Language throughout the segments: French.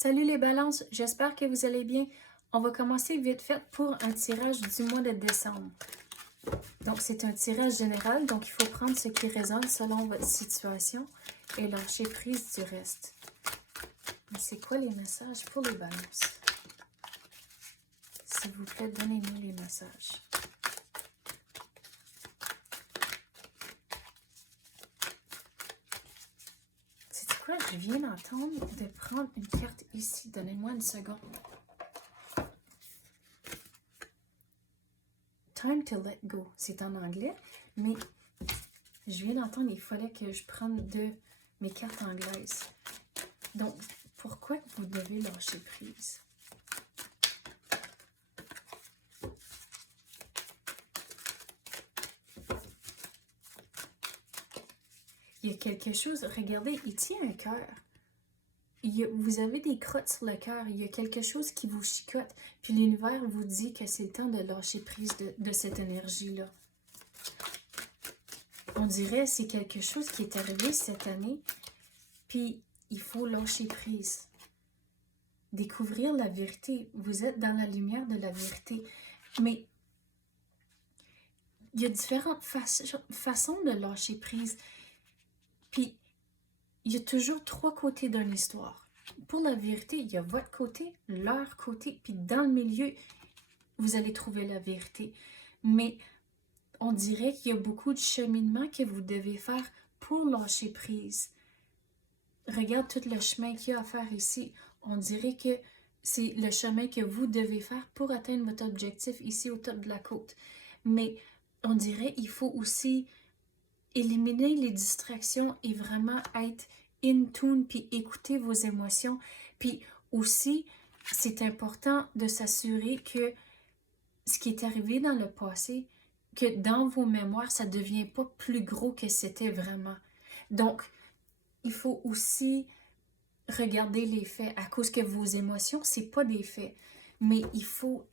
Salut les balances, j'espère que vous allez bien. On va commencer vite fait pour un tirage du mois de décembre. Donc c'est un tirage général, donc il faut prendre ce qui résonne selon votre situation et lâcher prise du reste. Mais c'est quoi les messages pour les balances? S'il vous plaît, donnez-nous les messages. Je viens d'entendre de prendre une carte ici. Donnez-moi une seconde. Time to let go. C'est en anglais, mais je viens d'entendre il fallait que je prenne de mes cartes anglaises. Donc, pourquoi vous devez lâcher prise? Il y a quelque chose, regardez, il tient un cœur. Vous avez des crottes sur le cœur, il y a quelque chose qui vous chicote, puis l'univers vous dit que c'est le temps de lâcher prise de cette énergie-là. On dirait que c'est quelque chose qui est arrivé cette année, puis il faut lâcher prise. Découvrir la vérité. Vous êtes dans la lumière de la vérité, mais il y a différentes façons de lâcher prise. Puis, il y a toujours trois côtés d'une histoire. Pour la vérité, il y a votre côté, leur côté, puis dans le milieu, vous allez trouver la vérité. Mais on dirait qu'il y a beaucoup de cheminement que vous devez faire pour lâcher prise. Regarde tout le chemin qu'il y a à faire ici. On dirait que c'est le chemin que vous devez faire pour atteindre votre objectif ici au top de la côte. Mais on dirait qu'il faut aussi éliminer les distractions et vraiment être in tune puis écouter vos émotions. Puis aussi, c'est important de s'assurer que ce qui est arrivé dans le passé, que dans vos mémoires, ça ne devient pas plus gros que c'était vraiment. Donc, il faut aussi regarder les faits à cause que vos émotions, ce n'est pas des faits. Mais il faut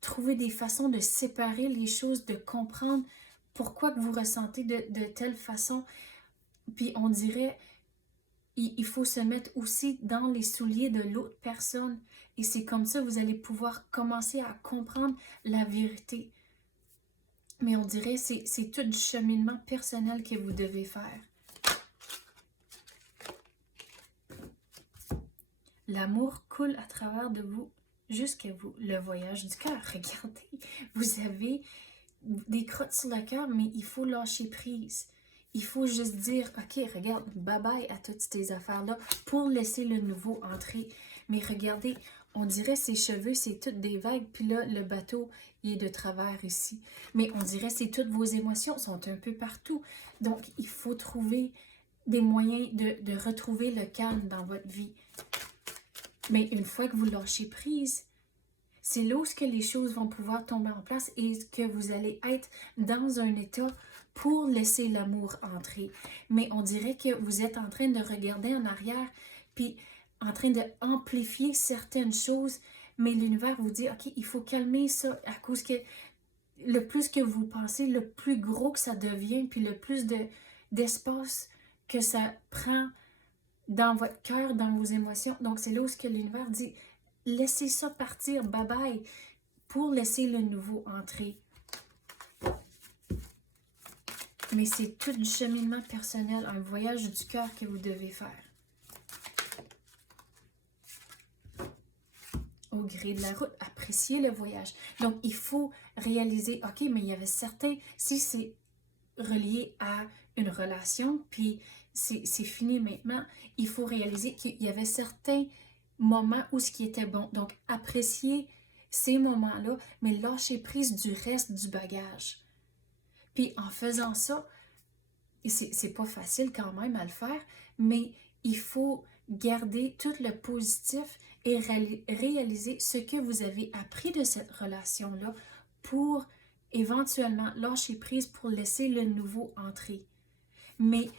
trouver des façons de séparer les choses, de comprendre pourquoi que vous ressentez de telle façon. Puis on dirait, il faut se mettre aussi dans les souliers de l'autre personne. Et c'est comme ça que vous allez pouvoir commencer à comprendre la vérité. Mais on dirait que c'est tout du cheminement personnel que vous devez faire. L'amour coule à travers de vous jusqu'à vous. Le voyage du cœur, regardez. Vous avez des crottes sur le cœur, mais il faut lâcher prise. Il faut juste dire, ok, regarde, bye-bye à toutes ces affaires-là pour laisser le nouveau entrer. Mais regardez, on dirait ses cheveux, c'est toutes des vagues, puis là, le bateau, il est de travers ici. Mais on dirait c'est toutes vos émotions sont un peu partout. Donc, il faut trouver des moyens de retrouver le calme dans votre vie. Mais une fois que vous lâchez prise, c'est là où les choses vont pouvoir tomber en place et que vous allez être dans un état pour laisser l'amour entrer. Mais on dirait que vous êtes en train de regarder en arrière, puis en train d'amplifier certaines choses, mais l'univers vous dit, ok, il faut calmer ça à cause que le plus que vous pensez, le plus gros que ça devient, puis le plus d'espace que ça prend dans votre cœur, dans vos émotions. Donc, c'est là où l'univers dit, laissez ça partir, bye bye, pour laisser le nouveau entrer. Mais c'est tout du cheminement personnel, un voyage du cœur que vous devez faire. Au gré de la route, appréciez le voyage. Donc, il faut réaliser, ok, mais il y avait certains, si c'est relié à une relation, puis c'est fini maintenant, il faut réaliser qu'il y avait certains moments où ce qui était bon. Donc, appréciez ces moments-là, mais lâchez prise du reste du bagage. Puis, en faisant ça, c'est pas facile quand même à le faire, mais il faut garder tout le positif et réaliser ce que vous avez appris de cette relation-là pour éventuellement lâcher prise pour laisser le nouveau entrer. Mais,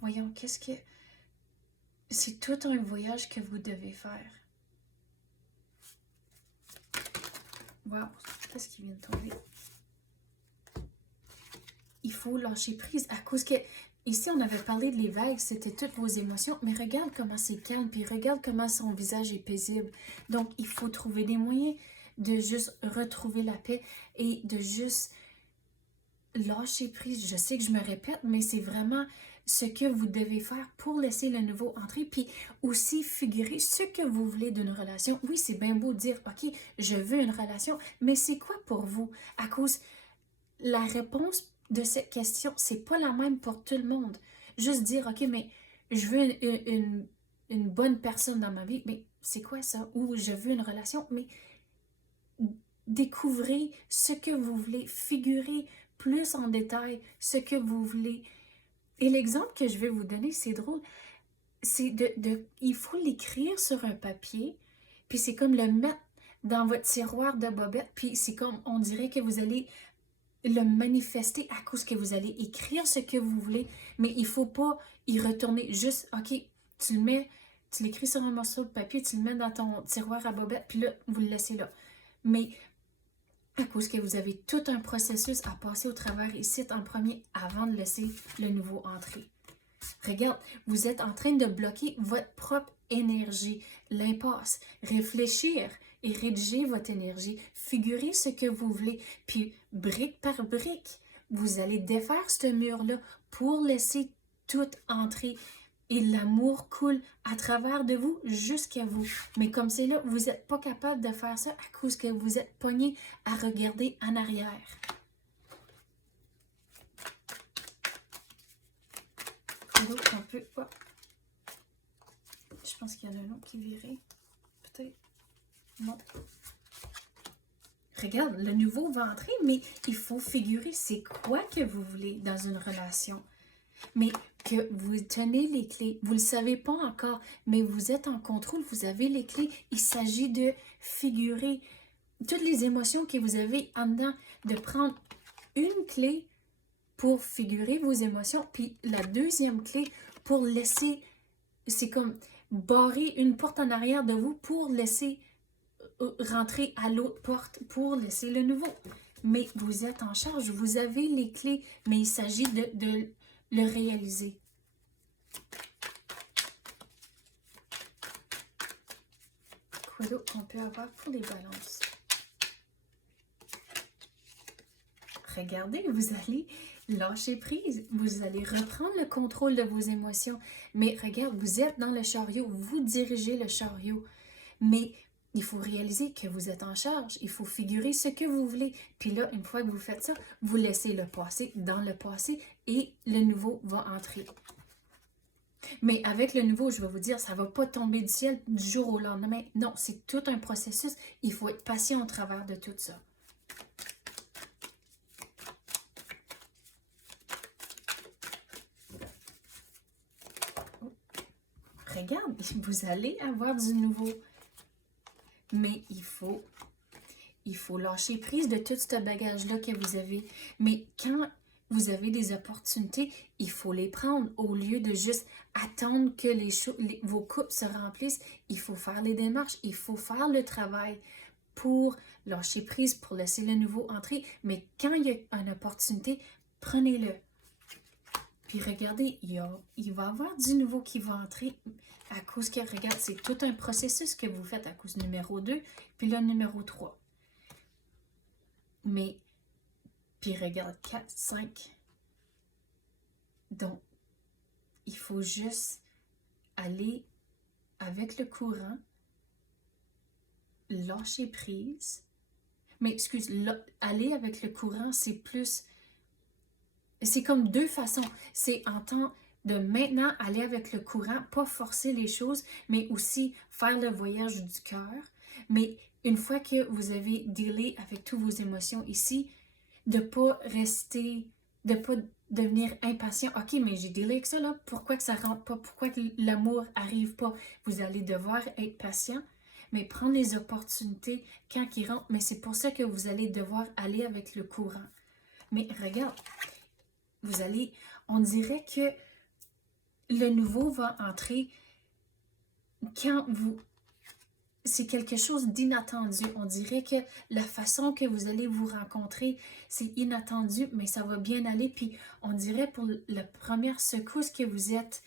voyons, qu'est-ce que... C'est tout un voyage que vous devez faire. Wow, qu'est-ce qui vient de tomber? Il faut lâcher prise à cause que ici, on avait parlé de les vagues, c'était toutes vos émotions, mais regarde comment c'est calme, puis regarde comment son visage est paisible. Donc, il faut trouver des moyens de juste retrouver la paix et de juste lâcher prise. Je sais que je me répète, mais c'est vraiment ce que vous devez faire pour laisser le nouveau entrer, puis aussi figurer ce que vous voulez d'une relation. Oui, c'est bien beau de dire, OK, je veux une relation, mais c'est quoi pour vous? À cause, la réponse de cette question, c'est pas la même pour tout le monde. Juste dire, OK, mais je veux une bonne personne dans ma vie, mais c'est quoi ça? Ou je veux une relation, mais découvrez ce que vous voulez, figurez plus en détail ce que vous voulez. Et l'exemple que je vais vous donner, c'est drôle, c'est il faut l'écrire sur un papier, puis c'est comme le mettre dans votre tiroir de bobettes, puis c'est comme, on dirait que vous allez le manifester à cause que vous allez écrire ce que vous voulez, mais il faut pas y retourner. Juste, OK, tu l'écris sur un morceau de papier, tu le mets dans ton tiroir à bobettes, puis là, vous le laissez là. Mais à cause que vous avez tout un processus à passer au travers ici en premier avant de laisser le nouveau entrer. Regarde, vous êtes en train de bloquer votre propre énergie, l'impasse. Réfléchir et rédiger votre énergie. Figurez ce que vous voulez. Puis, brique par brique, vous allez défaire ce mur-là pour laisser tout entrer. Et l'amour coule à travers de vous jusqu'à vous. Mais comme c'est là, vous n'êtes pas capable de faire ça à cause que vous êtes pogné à regarder en arrière. L'autre un peu. Oh. Je pense qu'il y en a un autre qui virait. Peut-être. Non. Regarde, le nouveau va entrer, mais il faut figurer c'est quoi que vous voulez dans une relation. Mais que vous tenez les clés. Vous ne le savez pas encore, mais vous êtes en contrôle, vous avez les clés. Il s'agit de figurer toutes les émotions que vous avez en dedans, de prendre une clé pour figurer vos émotions, puis la deuxième clé pour laisser, c'est comme barrer une porte en arrière de vous pour laisser rentrer à l'autre porte, pour laisser le nouveau. Mais vous êtes en charge, vous avez les clés, mais il s'agit de le réaliser. Quoi d'autre qu'on peut avoir pour les balances? Regardez, vous allez lâcher prise, vous allez reprendre le contrôle de vos émotions. Mais regarde, vous êtes dans le chariot, vous dirigez le chariot. Mais il faut réaliser que vous êtes en charge, il faut figurer ce que vous voulez. Puis là, une fois que vous faites ça, vous laissez le passé dans le passé et le nouveau va entrer. Mais avec le nouveau, je vais vous dire, ça ne va pas tomber du ciel du jour au lendemain. Non, c'est tout un processus. Il faut être patient au travers de tout ça. Regarde, vous allez avoir du nouveau. Mais il faut lâcher prise de tout ce bagage-là que vous avez. Mais quand vous avez des opportunités, il faut les prendre. Au lieu de juste attendre que vos coupes se remplissent, il faut faire les démarches, il faut faire le travail pour lâcher prise, pour laisser le nouveau entrer. Mais quand il y a une opportunité, prenez-le. Puis regardez, il va y avoir du nouveau qui va entrer à cause que, regarde, c'est tout un processus que vous faites à cause numéro 2, puis là, numéro 3. Mais, puis regarde, 4, 5. Donc, il faut juste aller avec le courant, lâcher prise. Mais, excuse, aller avec le courant, c'est plus... C'est comme deux façons. C'est en temps de maintenant aller avec le courant, pas forcer les choses, mais aussi faire le voyage du cœur. Mais une fois que vous avez dealé avec toutes vos émotions ici, de ne pas rester, de ne pas devenir impatient. OK, mais j'ai dealé avec ça, là. Pourquoi que ça ne rentre pas? Pourquoi que l'amour n'arrive pas? Vous allez devoir être patient, mais prendre les opportunités quand ils rentrent. Mais c'est pour ça que vous allez devoir aller avec le courant. Mais regarde, vous allez, on dirait que le nouveau va entrer quand c'est quelque chose d'inattendu. On dirait que la façon que vous allez vous rencontrer, c'est inattendu, mais ça va bien aller. Puis on dirait pour la première secousse que vous êtes,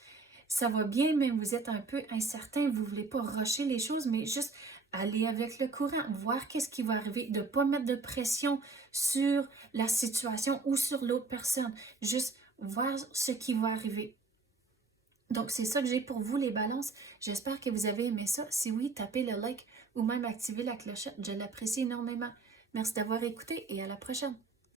ça va bien, mais vous êtes un peu incertain. Vous ne voulez pas rusher les choses, mais juste aller avec le courant, voir qu'est-ce qui va arriver, de ne pas mettre de pression sur la situation ou sur l'autre personne. Juste voir ce qui va arriver. Donc, c'est ça que j'ai pour vous, les balances. J'espère que vous avez aimé ça. Si oui, tapez le like ou même activez la clochette. Je l'apprécie énormément. Merci d'avoir écouté et à la prochaine.